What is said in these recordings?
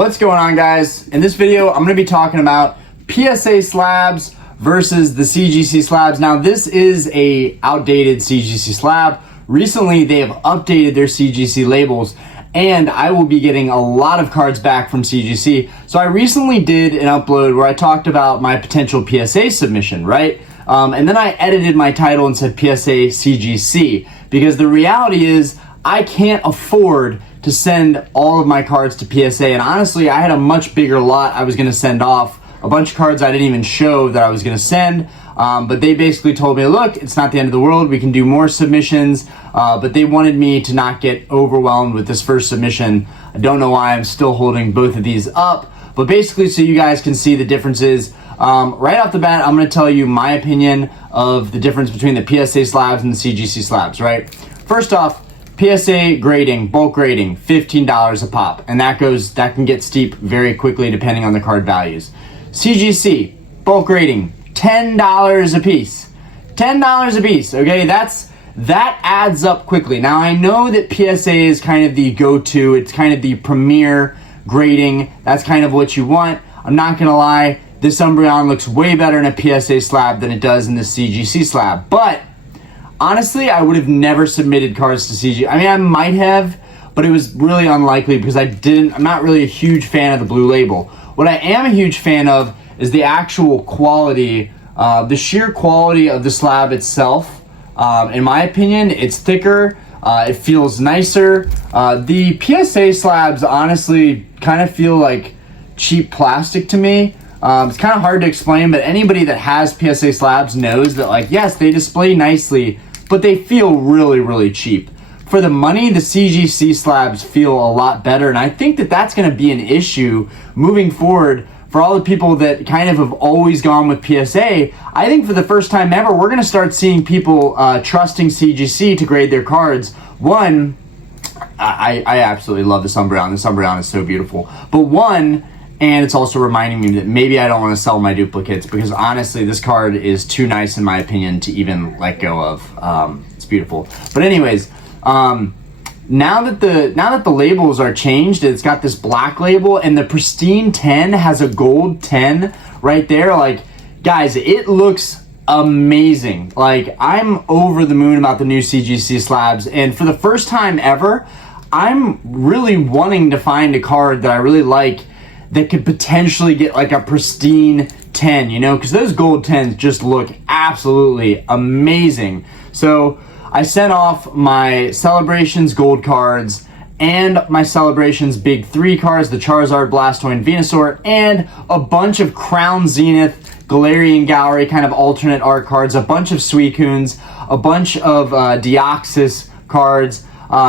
What's going on, guys? In this video, I'm going to be talking about PSA slabs versus the CGC slabs. Now, this is a outdated CGC slab. Recently, they have updated their CGC labels, and I will be getting a lot of cards back from CGC. So I recently did an upload where I talked about my potential PSA submission, right? And then I edited my title and said PSA CGC, because the reality is I can't afford to send all of my cards to PSA. And honestly, I had a much bigger lot I was gonna send off, a bunch of cards I didn't even show that I was gonna send, but they basically told me, look, it's not the end of the world, we can do more submissions, but they wanted me to not get overwhelmed with this first submission. I don't know why I'm still holding both of these up, but basically so you guys can see the differences. Right off the bat, I'm gonna tell you my opinion of the difference between the PSA slabs and the CGC slabs, right? First off, PSA grading, bulk grading, $15 a pop, and that can get steep very quickly depending on the card values. CGC, bulk grading, $10 a piece. $10 a piece, okay? That adds up quickly. Now, I know that PSA is kind of the go-to, it's kind of the premier grading, that's kind of what you want. I'm not gonna lie, this Umbreon looks way better in a PSA slab than it does in the CGC slab, but honestly, I would have never submitted cards to CG. I mean, I might have, but it was really unlikely because I'm not really a huge fan of the blue label. What I am a huge fan of is the actual quality, the sheer quality of the slab itself. In my opinion, it's thicker, it feels nicer. The PSA slabs honestly kind of feel like cheap plastic to me. It's kind of hard to explain, but anybody that has PSA slabs knows that, like, yes, they display nicely, but they feel really, really cheap. For the money, the CGC slabs feel a lot better, and I think that that's going to be an issue moving forward for all the people that kind of have always gone with PSA. I think for the first time ever, we're going to start seeing people trusting CGC to grade their cards. One, I absolutely love this Umbreon. This Umbreon is so beautiful. But one, and it's also reminding me that maybe I don't want to sell my duplicates, because honestly, this card is too nice in my opinion to even let go of. It's beautiful. But anyways, now that the labels are changed, it's got this black label, and the pristine 10 has a gold 10 right there. Like, guys, it looks amazing. Like, I'm over the moon about the new CGC slabs, and for the first time ever, I'm really wanting to find a card that I really like that could potentially get like a pristine 10, you know, because those gold 10s just look absolutely amazing. So I sent off my Celebrations gold cards and my Celebrations big 3 cards, the Charizard, Blastoise, and Venusaur, and a bunch of Crown Zenith, Galarian Gallery kind of alternate art cards, a bunch of Suicunes, a bunch of Deoxys cards,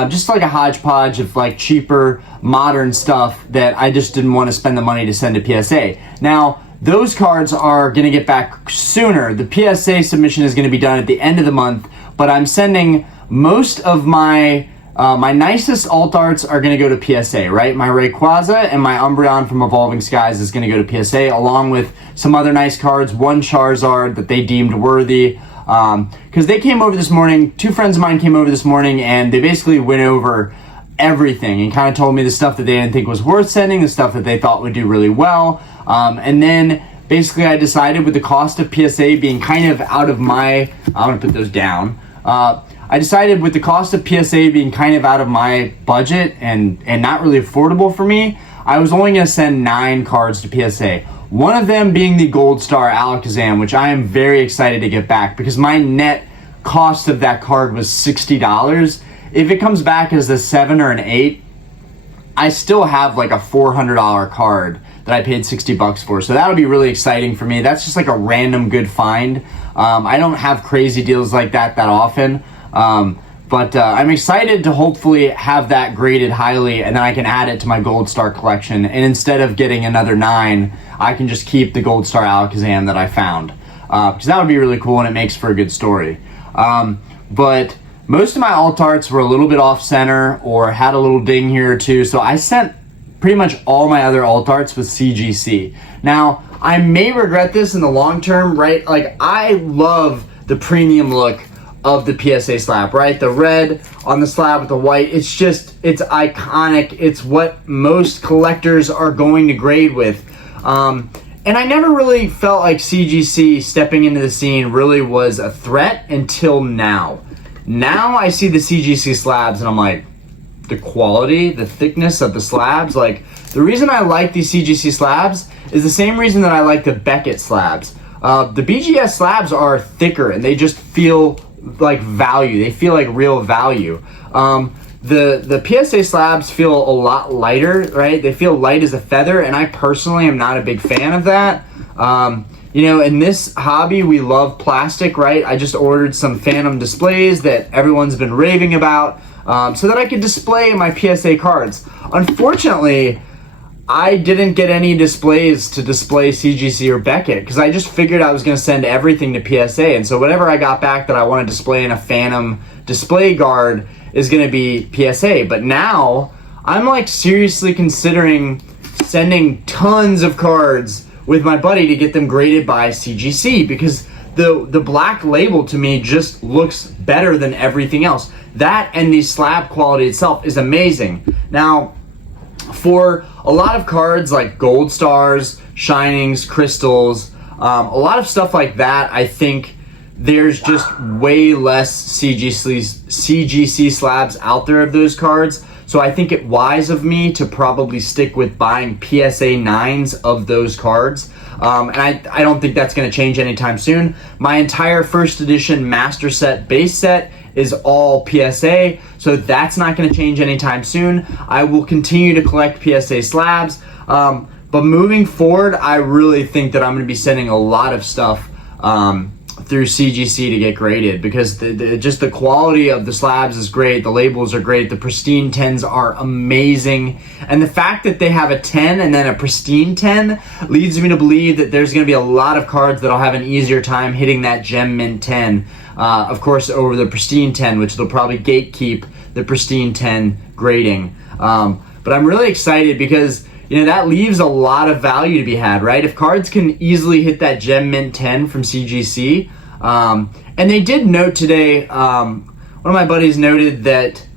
just like a hodgepodge of like cheaper modern stuff that I just didn't want to spend the money to send to PSA. Now, those cards are going to get back sooner. The PSA submission is going to be done at the end of the month, but I'm sending most of my my nicest alt arts are going to go to PSA, right? My Rayquaza and my Umbreon from Evolving Skies is going to go to PSA, along with some other nice cards, one Charizard that they deemed worthy. Because they came over this morning, 2 friends of mine came over this morning, and they basically went over everything and kind of told me the stuff that they didn't think was worth sending, the stuff that they thought would do really well. And then basically I decided, with the cost of PSA being kind of out of my, I'm going to put those down. I decided with the cost of PSA being kind of out of my budget and not really affordable for me, I was only going to send 9 cards to PSA. One of them being the Gold Star Alakazam, which I am very excited to get back because my net cost of that card was $60. If it comes back as a 7 or an 8, I still have like a $400 card that I paid $60 for. So that'll be really exciting for me. That's just like a random good find. I don't have crazy deals like that often. But I'm excited to hopefully have that graded highly, and then I can add it to my Gold Star collection. And instead of getting another 9, I can just keep the Gold Star Alakazam that I found. Because that would be really cool, and it makes for a good story. But most of my alt arts were a little bit off center or had a little ding here or two, so I sent pretty much all my other alt arts with CGC. Now, I may regret this in the long term, right? Like, I love the premium look of the PSA slab, right? The red on the slab with the white, it's iconic. It's what most collectors are going to grade with. And I never really felt like CGC stepping into the scene really was a threat until now. Now I see the CGC slabs and I'm like, the quality, the thickness of the slabs, like the reason I like these CGC slabs is the same reason that I like the Beckett slabs. The BGS slabs are thicker and they just feel like value. They feel like real value. The PSA slabs feel a lot lighter, right? They feel light as a feather, and I personally am not a big fan of that. You know, in this hobby, we love plastic, right? I just ordered some Phantom displays that everyone's been raving about, so that I could display my PSA cards. Unfortunately, I didn't get any displays to display CGC or Beckett because I just figured I was going to send everything to PSA, and so whatever I got back that I want to display in a Phantom display guard is going to be PSA. But now I'm like seriously considering sending tons of cards with my buddy to get them graded by CGC because the black label to me just looks better than everything else. That and the slab quality itself is amazing. Now, for a lot of cards like Gold Stars, Shinings, Crystals, a lot of stuff like that, I think there's just way less CGC slabs out there of those cards. So I think it wise of me to probably stick with buying PSA 9s of those cards. And I don't think that's going to change anytime soon. My entire first edition master set base set is all PSA, so that's not going to change anytime soon. I will continue to collect PSA slabs, but moving forward, I really think that I'm going to be sending a lot of stuff through CGC to get graded because just the quality of the slabs is great, the labels are great, the pristine 10s are amazing, and the fact that they have a 10 and then a pristine 10 leads me to believe that there's going to be a lot of cards that'll have an easier time hitting that gem mint 10, of course over the pristine 10, which they'll probably gatekeep the pristine 10 grading. But I'm really excited because you know, that leaves a lot of value to be had, right? If cards can easily hit that Gem Mint 10 from CGC, and they did note today, one of my buddies noted that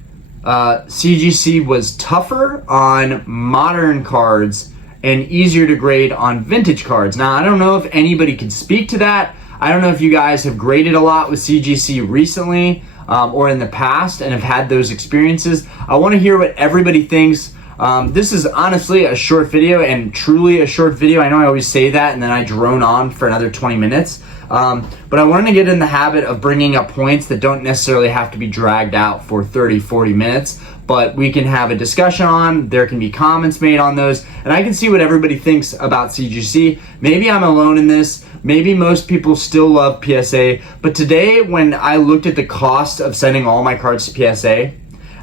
CGC was tougher on modern cards and easier to grade on vintage cards. Now, I don't know if anybody can speak to that. I don't know if you guys have graded a lot with CGC recently or in the past and have had those experiences. I want to hear what everybody thinks. This is honestly a short video and truly a short video. I know I always say that and then I drone on for another 20 minutes. But I wanted to get in the habit of bringing up points that don't necessarily have to be dragged out for 30, 40 minutes, but we can have a discussion on, there can be comments made on those, and I can see what everybody thinks about CGC. Maybe I'm alone in this. Maybe most people still love PSA, but today when I looked at the cost of sending all my cards to PSA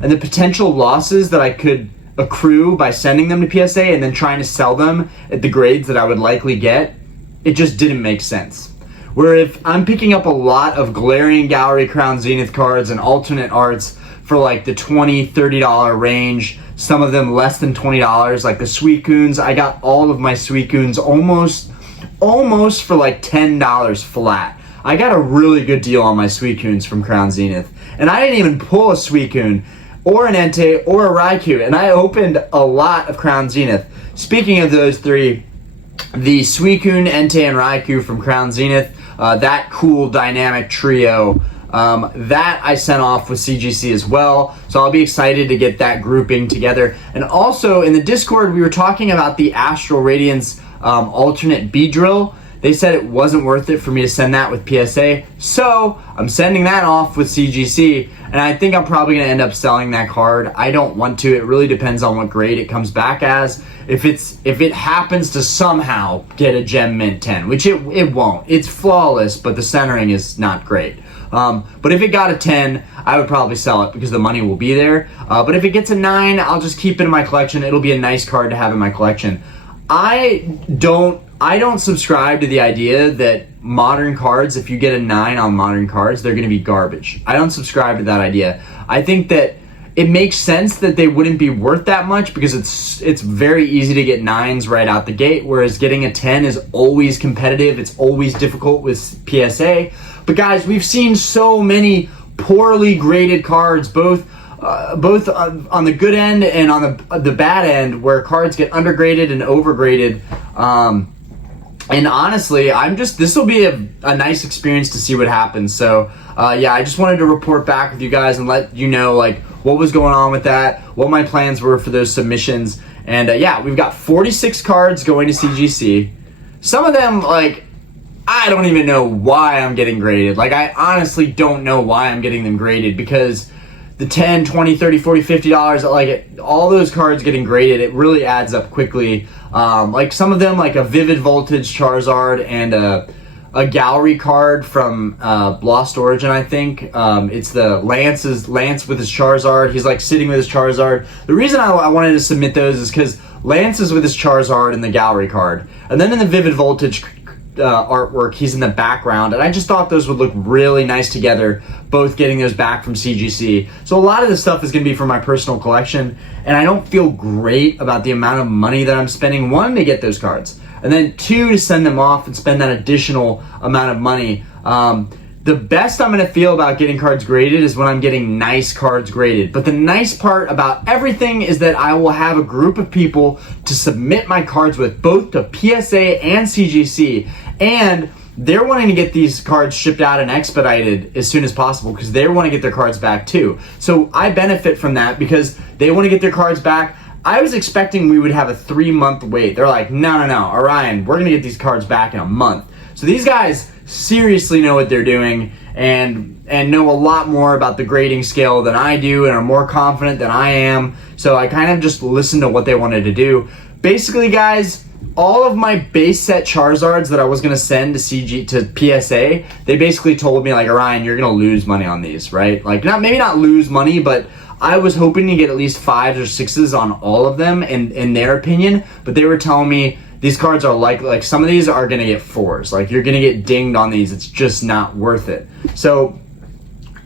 and the potential losses that I could accrue by sending them to PSA and then trying to sell them at the grades that I would likely get, it just didn't make sense. Where if I'm picking up a lot of Galarian Gallery Crown Zenith cards and alternate arts for like the $20, $30 range, some of them less than $20, like the Suicunes, I got all of my Suicunes almost for like $10 flat. I got a really good deal on my Suicunes from Crown Zenith. And I didn't even pull a Suicune or an Entei or a Raikou, and I opened a lot of Crown Zenith. Speaking of those three, the Suicune, Entei, and Raikou from Crown Zenith, that cool dynamic trio, that I sent off with CGC as well, so I'll be excited to get that grouping together. And also in the Discord, we were talking about the Astral Radiance alternate Beedrill. They said it wasn't worth it for me to send that with PSA, so I'm sending that off with CGC, and I think I'm probably going to end up selling that card. I don't want to. It really depends on what grade it comes back as. If it happens to somehow get a Gem Mint 10, which it won't. It's flawless, but the centering is not great. But if it got a 10, I would probably sell it because the money will be there. But if it gets a 9, I'll just keep it in my collection. It'll be a nice card to have in my collection. I don't subscribe to the idea that modern cards, if you get a 9 on modern cards, they're going to be garbage. I don't subscribe to that idea. I think that it makes sense that they wouldn't be worth that much because it's very easy to get 9s right out the gate, whereas getting a 10 is always competitive. It's always difficult with PSA. But guys, we've seen so many poorly graded cards, both on the good end and on the bad end, where cards get undergraded and overgraded. And honestly, this will be a nice experience to see what happens. So yeah, I just wanted to report back with you guys and let you know like what was going on with that, what my plans were for those submissions. And yeah, we've got 46 cards going to CGC. Some of them, like, I don't even know why I'm getting graded. Like, I honestly don't know why I'm getting them graded, because the $10, $20, $30, $40, $50, like all those cards getting graded, it really adds up quickly. Like some of them, like a Vivid Voltage Charizard and a gallery card from Lost Origin, I think. It's the Lance with his Charizard. He's like sitting with his Charizard. The reason I wanted to submit those is because Lance is with his Charizard in the gallery card, and then in the Vivid Voltage artwork, he's in the background, and I just thought those would look really nice together, both getting those back from CGC. So a lot of this stuff is going to be for my personal collection, and I don't feel great about the amount of money that I'm spending, one, to get those cards, and then two, to send them off and spend that additional amount of money. The best I'm going to feel about getting cards graded is when I'm getting nice cards graded. But the nice part about everything is that I will have a group of people to submit my cards with, both to PSA and CGC. And they're wanting to get these cards shipped out and expedited as soon as possible because they want to get their cards back too. So I benefit from that because they want to get their cards back. I was expecting we would have a 3-month wait. They're like, no, Orion, we're going to get these cards back in a month. So these guys seriously know what they're doing and know a lot more about the grading scale than I do and are more confident than I am. So I kind of just listened to what they wanted to do. Basically, guys, all of my base set Charizards that I was going to send to PSA, they basically told me, like, Orion, you're going to lose money on these, right? Like, maybe not lose money, but I was hoping to get at least 5s or 6s on all of them in their opinion, but they were telling me these cards are like some of these are going to get 4s. Like, you're going to get dinged on these. It's just not worth it. So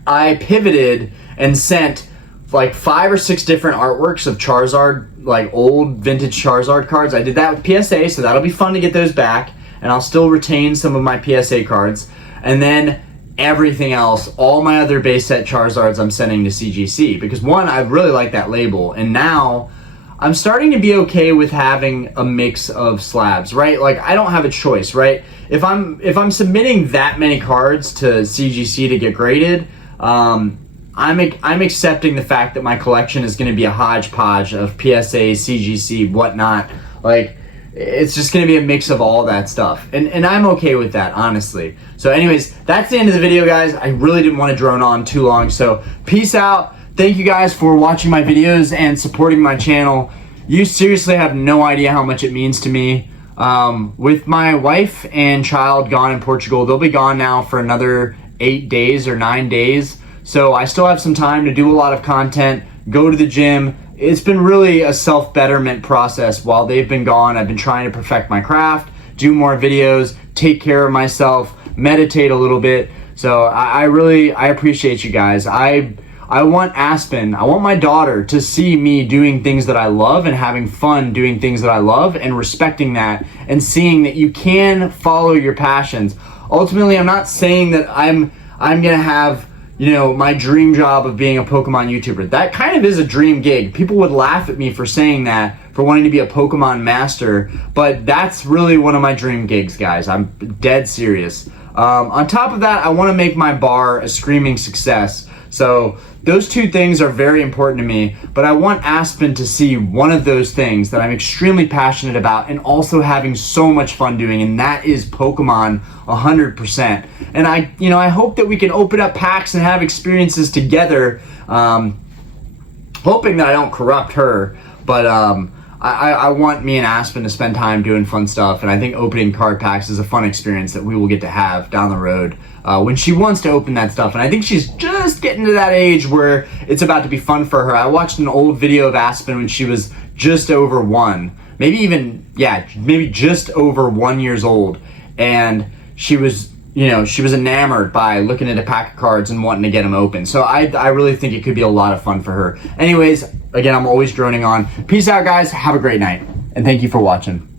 I pivoted and sent like 5 or 6 different artworks of Charizard, like old vintage Charizard cards. I did that with PSA, so that'll be fun to get those back, and I'll still retain some of my PSA cards. And then everything else, all my other base set Charizards, I'm sending to CGC because, one, I really like that label, and now I'm starting to be okay with having a mix of slabs, right? Like, I don't have a choice, right? If I'm submitting that many cards to CGC to get graded, I'm accepting the fact that my collection is going to be a hodgepodge of PSA, CGC, whatnot. Like, it's just going to be a mix of all that stuff, and I'm okay with that, honestly. So anyways, that's the end of the video, guys. I really didn't want to drone on too long, so peace out. Thank you guys for watching my videos and supporting my channel. You seriously have no idea how much it means to me. With my wife and child gone in Portugal, they'll be gone now for another 8 days or 9 days. So I still have some time to do a lot of content, go to the gym. It's been really a self-betterment process while they've been gone. I've been trying to perfect my craft, do more videos, take care of myself, meditate a little bit. So I appreciate you guys. I want Aspen, I want my daughter to see me doing things that I love and having fun doing things that I love and respecting that and seeing that you can follow your passions. Ultimately, I'm not saying that I'm gonna have, you know, my dream job of being a Pokemon YouTuber. That kind of is a dream gig. People would laugh at me for saying that, for wanting to be a Pokemon master, but that's really one of my dream gigs, guys. I'm dead serious. On top of that, I want to make my bar a screaming success. So those two things are very important to me, but I want Aspen to see one of those things that I'm extremely passionate about and also having so much fun doing, and that is Pokemon 100%. And I hope that we can open up packs and have experiences together, hoping that I don't corrupt her, but I want me and Aspen to spend time doing fun stuff, and I think opening card packs is a fun experience that we will get to have down the road when she wants to open that stuff. And I think she's just getting to that age where it's about to be fun for her. I watched an old video of Aspen when she was just over 1, maybe just over 1 years old, and she was enamored by looking at a pack of cards and wanting to get them open. So I really think it could be a lot of fun for her. Anyways, again, I'm always droning on. Peace out, guys. Have a great night, and thank you for watching.